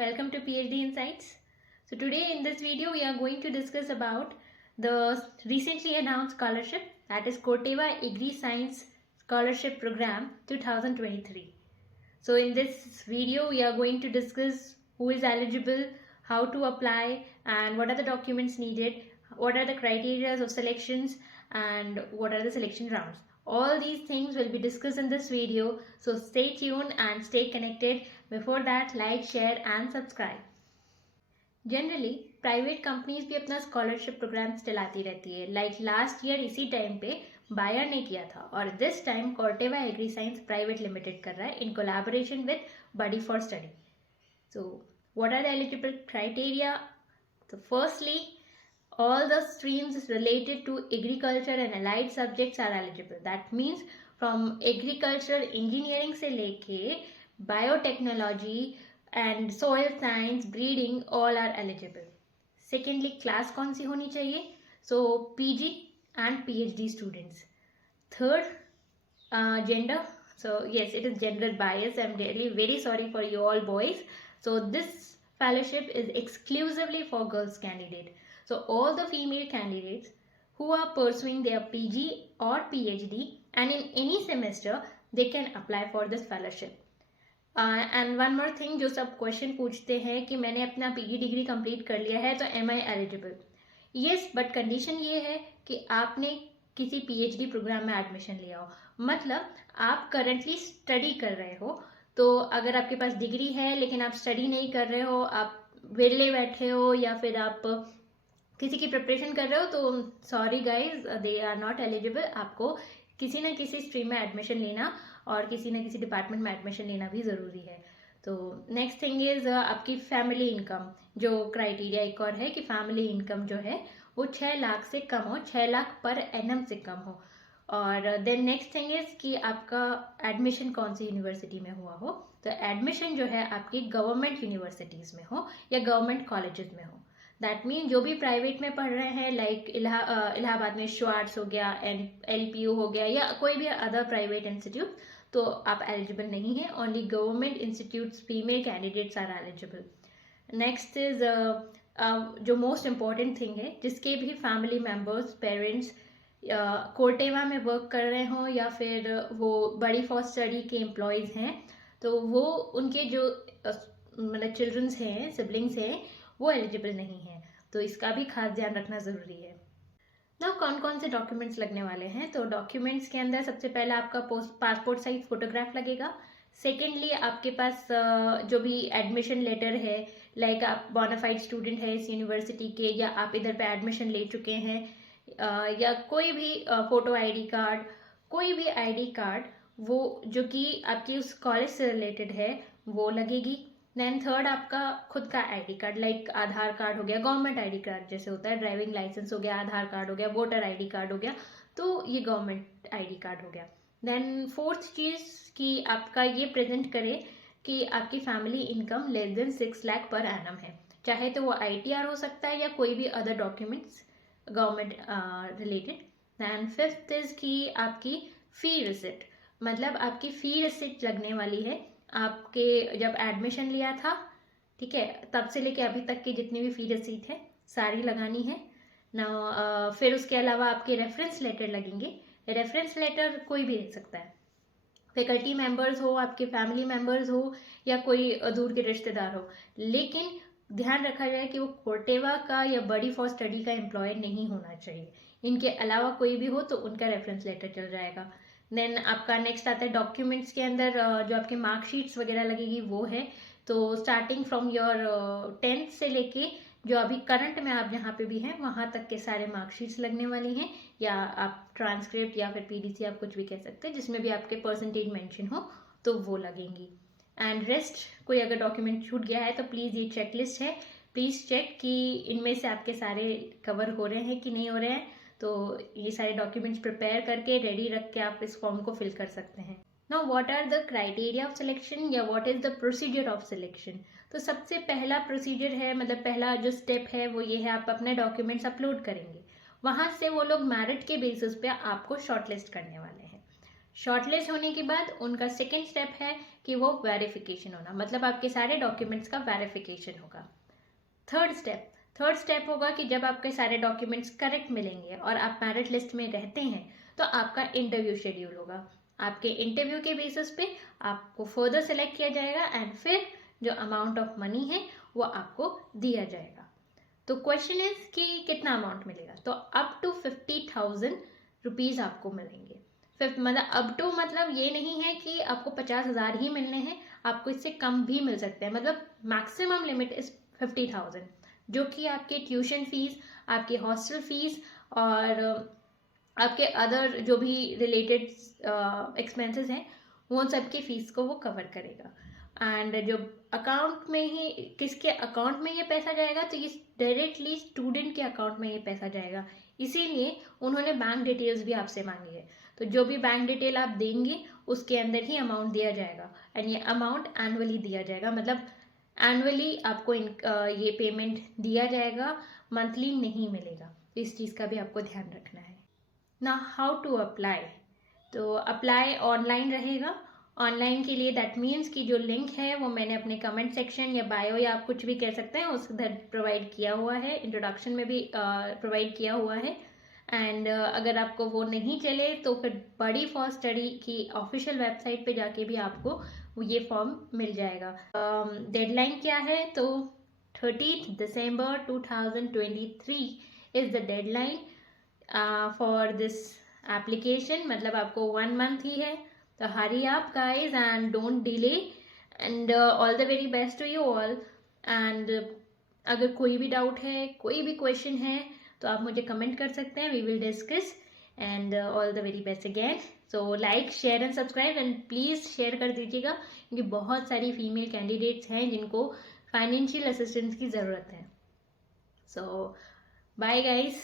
welcome to PhD Insights. So today in this video we are going to discuss about the recently announced scholarship, that is Corteva Agri Science Scholarship Program 2023. So in this video we are going to discuss who is eligible, how to apply, and what are the documents needed, what are the criteria of selections, and what are the selection rounds. All these things will be discussed in this video, so stay tuned and stay connected. Before that, like, share and subscribe. Generally private companies भी अपना scholarship programmes चलाती रहती है. Like last year इसी time पे Bayer ने किया था, और this time Corteva agri science private limited कर रहा है in collaboration with Buddy for Study. So what are the eligible criteria? So firstly, all the streams related to agriculture and allied subjects are eligible. That means from agricultural engineering से लेके biotechnology and soil science, breeding, all are eligible. Secondly, class कौन सी होनी चाहिए? So PG and PhD students. Third, gender. So yes, it is gender bias. I'm really very sorry for you all boys. So this fellowship is exclusively for girls candidate. So all the female candidates who are pursuing their PG or PhD and in any semester, they can apply for this fellowship. And one more thing, जो सब question पूछते हैं कि मैंने अपना PG degree complete कर लिया है तो am I eligible? Yes, but condition ये है कि आपने किसी पीएचडी प्रोग्राम में एडमिशन लिया हो. मतलब आप करंटली स्टडी कर रहे हो. तो अगर आपके पास डिग्री है लेकिन आप स्टडी नहीं कर रहे हो, आप वेले बैठे हो, या फिर आप किसी की प्रिपरेशन कर रहे हो, तो sorry guys, they are not eligible. आपको किसी ना किसी स्ट्रीम में एडमिशन लेना और किसी ना किसी डिपार्टमेंट में एडमिशन लेना भी ज़रूरी है. तो नेक्स्ट थिंग इज़ आपकी फैमिली इनकम. जो क्राइटेरिया एक और है कि फैमिली इनकम जो है वो 6 लाख से कम हो, 6 लाख पर एनम से कम हो. और देन नेक्स्ट थिंग इज़ कि आपका एडमिशन कौन सी यूनिवर्सिटी में हुआ हो. तो एडमिशन जो है आपकी गवर्नमेंट यूनिवर्सिटीज़ में हो या गवर्नमेंट कॉलेजेस में हो. दैट मीन जो भी प्राइवेट में पढ़ रहे हैं, लाइक इलाहाबाद में श्वार्ट्स हो गया, LPU हो गया, या कोई भी अदर प्राइवेट इंस्टीट्यूट, तो आप एलिजिबल नहीं है. Only government institutes female candidates are eligible. Next is जो मोस्ट इम्पॉर्टेंट थिंग है, जिसके भी फैमिली मेम्बर्स, पेरेंट्स कोर्टेवा में वर्क कर रहे हों या फिर वो बड़ी फॉर स्टडी के एम्प्लॉयज़ हैं, तो वो उनके जो मतलब चिल्ड्रंस हैं, सिबलिंग्स हैं, वो एलिजिबल नहीं है. तो इसका भी खास ध्यान रखना ज़रूरी है. ना कौन कौन से डॉक्यूमेंट्स लगने वाले हैं? तो डॉक्यूमेंट्स के अंदर सबसे पहला आपका पासपोर्ट साइज फोटोग्राफ लगेगा. सेकेंडली आपके पास जो भी एडमिशन लेटर है, लाइक आप बोनाफाइड स्टूडेंट है इस यूनिवर्सिटी के, या आप इधर पे एडमिशन ले चुके हैं, या कोई भी फोटो आईडी कार्ड, कोई भी आईडी कार्ड वो जो कि आपकी उस कॉलेज से रिलेटेड है, वो लगेगी. देन थर्ड, आपका खुद का आईडी कार्ड, लाइक आधार कार्ड हो गया, गवर्नमेंट आईडी कार्ड जैसे होता है, ड्राइविंग लाइसेंस हो गया, आधार कार्ड हो गया, वोटर आईडी कार्ड हो गया, तो ये गवर्नमेंट आईडी कार्ड हो गया. देन फोर्थ चीज़ कि आपका ये प्रेजेंट करे कि आपकी family income less than 6 lakh per annum है. चाहे तो वो ITR हो सकता है या कोई भी other documents government related. Then fifth is कि आपकी फ़ी रिसिप्ट, मतलब आपकी फ़ी रिसिप्ट लगने वाली है. आपके जब एडमिशन लिया था, ठीक है, तब से लेके अभी तक की जितनी भी फ़ी रिसीट है सारी लगानी है ना. फिर उसके अलावा आपके रेफरेंस लेटर लगेंगे. रेफरेंस लेटर कोई भी दे सकता है, फैकल्टी मेंबर्स हो, आपके फैमिली मेंबर्स हो, या कोई दूर के रिश्तेदार हो, लेकिन ध्यान रखा जाए कि वो कोर्टेवा का या बडी फॉर स्टडी का एम्प्लॉय नहीं होना चाहिए. इनके अलावा कोई भी हो तो उनका रेफरेंस लेटर चल जाएगा. देन आपका नेक्स्ट आता है डॉक्यूमेंट्स के अंदर जो आपके मार्कशीट्स वगैरह लगेगी वो है. तो स्टार्टिंग फ्रॉम योर 10th से लेके जो अभी करंट में आप जहाँ पे भी हैं वहाँ तक के सारे मार्कशीट्स लगने वाली हैं, या आप ट्रांसक्रिप्ट या फिर PDC आप कुछ भी कह सकते हैं, जिसमें भी आपके परसेंटेज मेंशन हो तो वो लगेंगी. एंड रेस्ट कोई अगर डॉक्यूमेंट छूट गया है तो प्लीज़, ये चेकलिस्ट है, प्लीज़ चेक कि इनमें से आपके सारे कवर हो रहे हैं कि नहीं हो रहे हैं. तो ये सारे डॉक्यूमेंट्स प्रिपेयर करके रेडी रख के आप इस फॉर्म को फिल कर सकते हैं. Now what are the criteria of selection, या what is the procedure of selection? तो सबसे पहला प्रोसीजर है, मतलब पहला जो स्टेप है वो ये है, आप अपने डॉक्यूमेंट्स अपलोड करेंगे. वहाँ से वो लोग मेरिट के बेसिस पे आपको शॉर्टलिस्ट करने वाले हैं. शॉर्टलिस्ट होने के बाद उनका सेकेंड स्टेप है कि वो वेरिफिकेशन होना, मतलब आपके सारे डॉक्यूमेंट्स का वेरिफिकेशन होगा। थर्ड स्टेप होगा कि जब आपके सारे डॉक्यूमेंट्स करेक्ट मिलेंगे और आप मेरिट लिस्ट में रहते हैं तो आपका इंटरव्यू शेड्यूल होगा। आपके इंटरव्यू के बेसिस पे आपको फर्दर सेलेक्ट किया जाएगा एंड फिर जो अमाउंट ऑफ मनी है वो आपको दिया जाएगा। तो क्वेश्चन इज कि कितना अमाउंट मिलेगा, तो अप टू 50,000 रुपीज़ आपको मिलेंगे। मतलब अप टू मतलब ये नहीं है कि आपको 50,000 ही मिलने हैं, आपको इससे कम भी मिल सकते हैं। मतलब मैक्सिमम लिमिट इज 50,000, जो कि आपके ट्यूशन फीस, आपकी हॉस्टल फीस और आपके अदर जो भी रिलेटेड एक्सपेंसेस हैं वो सब की फीस को वो कवर करेगा। एंड जो अकाउंट में ही, किसके अकाउंट में ये पैसा जाएगा, तो ये डायरेक्टली स्टूडेंट के अकाउंट में ये पैसा जाएगा। इसीलिए उन्होंने बैंक डिटेल्स भी आपसे मांगी है, तो जो भी बैंक डिटेल आप देंगे उसके अंदर ही अमाउंट दिया जाएगा। एंड ये अमाउंट एनुअली दिया जाएगा, मतलब एनुअली आपको ये पेमेंट दिया जाएगा, मंथली नहीं मिलेगा। तो इस चीज़ का भी आपको ध्यान रखना है ना। हाउ टू अप्लाई, तो अप्लाई ऑनलाइन रहेगा। ऑनलाइन के लिए दैट मीन्स कि जो लिंक है वो मैंने अपने कमेंट सेक्शन या बायो या आप कुछ भी कह सकते हैं उस उधर प्रोवाइड किया हुआ है, इंट्रोडक्शन में भी प्रोवाइड किया हुआ है। एंड अगर आपको वो नहीं चले तो फिर बडी फॉर स्टडी की ऑफिशियल वेबसाइट पे जाके भी आपको ये फॉर्म मिल जाएगा। डेडलाइन क्या है, तो 30 दिसंबर 2023 is the deadline for this application. मतलब आपको 1 मंथ ही है, तो hurry up guys and don't delay and all the very best to you all. And अगर कोई भी डाउट है, कोई भी क्वेश्चन है तो आप मुझे कमेंट कर सकते हैं, we will discuss. And all the very best again. So like share and subscribe and please share कर दीजिएगा, क्योंकि बहुत सारी फीमेल कैंडिडेट्स हैं जिनको फाइनेंशियल असिस्टेंस की ज़रूरत है। सो बाय गाइज।